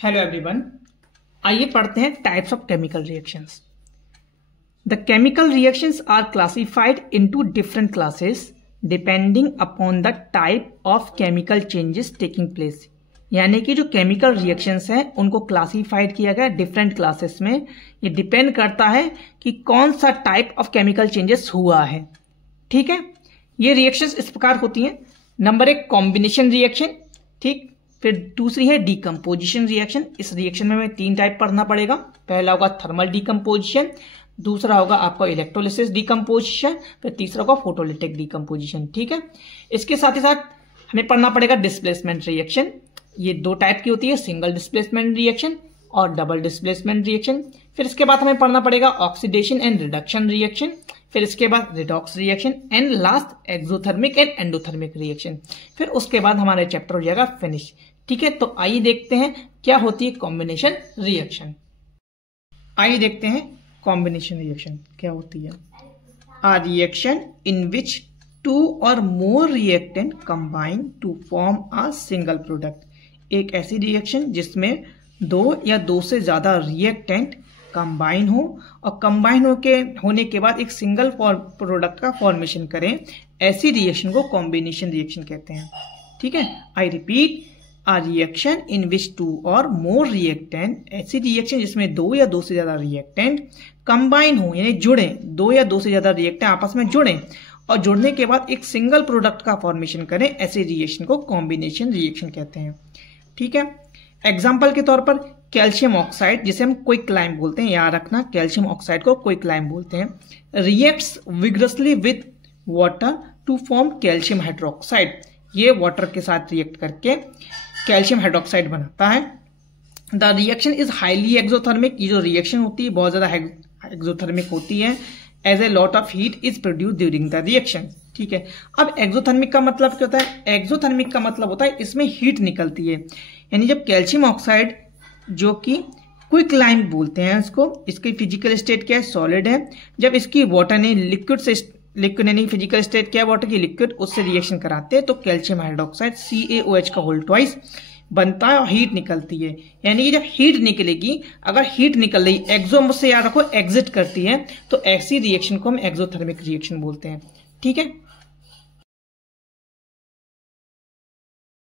Hello everyone, आइए पढ़ते हैं types of chemical reactions. The chemical reactions are classified into different classes depending upon the type of chemical changes taking place. यानी कि जो chemical reactions हैं उनको classified किया गया डिफरेंट क्लासेस में। ये डिपेंड करता है कि कौन सा टाइप ऑफ केमिकल चेंजेस हुआ है। ठीक है, ये रिएक्शंस इस प्रकार होती हैं। नंबर 1 कॉम्बिनेशन रिएक्शन, ठीक। फिर दूसरी है डीकम्पोजिशन रिएक्शन। इस रिएक्शन में हमें 3 टाइप पढ़ना पड़ेगा। पहला होगा थर्मल डीकम्पोजिशन, दूसरा होगा आपका इलेक्ट्रोलिसिस डीकम्पोजिशन, फिर तीसरा होगा फोटोलिटिक डीकम्पोजिशन। ठीक है, इसके साथ ही साथ हमें पढ़ना पड़ेगा डिस्प्लेसमेंट रिएक्शन। ये 2 टाइप की होती है, सिंगल डिस्प्लेसमेंट रिएक्शन और डबल डिस्प्लेसमेंट रिएक्शन। फिर इसके बाद हमें पढ़ना पड़ेगा ऑक्सीडेशन एंड रिडक्शन रिएक्शन, फिर इसके बाद redox reaction and last exothermic and endothermic reaction. फिर उसके बाद हमारा चैप्टर हो जाएगा फिनिश। ठीक है, तो आइए देखते हैं क्या होती है कॉम्बिनेशन रिएक्शन। आइए देखते हैं कॉम्बिनेशन रिएक्शन क्या होती है। A reaction in which 2 or more reactant combine to form a single product। एक ऐसी रिएक्शन जिसमें 2 या 2 से ज्यादा रिएक्टेंट कंबाइन हो और कंबाइन होने के बाद एक सिंगल प्रोडक्ट का फॉर्मेशन करें, ऐसी रिएक्शन को कॉम्बिनेशन रिएक्शन कहते हैं। ठीक है, I repeat, a reaction in which 2 or more reactant, ऐसी रिएक्शन जिसमें 2 या 2 से ज्यादा रिएक्टेंट कंबाइन हो यानी जुड़े, 2 या 2 से ज्यादा रिएक्टेंट आपस में जुड़े और जुड़ने के बाद एक सिंगल प्रोडक्ट का फॉर्मेशन करें, ऐसी रिएक्शन को कॉम्बिनेशन रिएक्शन कहते हैं। ठीक है, एग्जाम्पल के तौर पर कैल्शियम ऑक्साइड, जिसे हम क्विकलाइम बोलते हैं, याद रखना कैल्शियम ऑक्साइड को क्विकलाइम बोलते हैं, reacts vigorously with water to form calcium hydroxide. ये वाटर के साथ रिएक्ट करके कैल्शियम हाइड्रोक्साइड बनाता है। The reaction is highly exothermic. ये जो रिएक्शन होती है बहुत ज्यादा एक्सोथर्मिक होती है। As a lot of heat is produce during the reaction. ठीक है, अब एक्सोथर्मिक का मतलब क्या होता है? एक्सोथर्मिक का मतलब होता है इसमें हीट निकलती है। यानी जब कैल्शियम ऑक्साइड, जो कि क्विकलाइम बोलते हैं इसको, इसकी फिजिकल स्टेट क्या है? सॉलिड है। जब इसकी वाटर ने लिक्विड से, लिक्विड यानी फिजिकल स्टेट क्या है? वाटर की लिक्विड, उससे रिएक्शन कराते हैं तो कैल्शियम हाइड्रोक्साइड CaOH का होल ट्वाइस बनता है और हीट निकलती है। यानी कि जब हीट निकलेगी, अगर हीट निकल रही, एक्सो मुझसे याद रखो एग्जिट करती है, तो ऐसी रिएक्शन को हम एक्सोथर्मिक रिएक्शन बोलते हैं। ठीक है,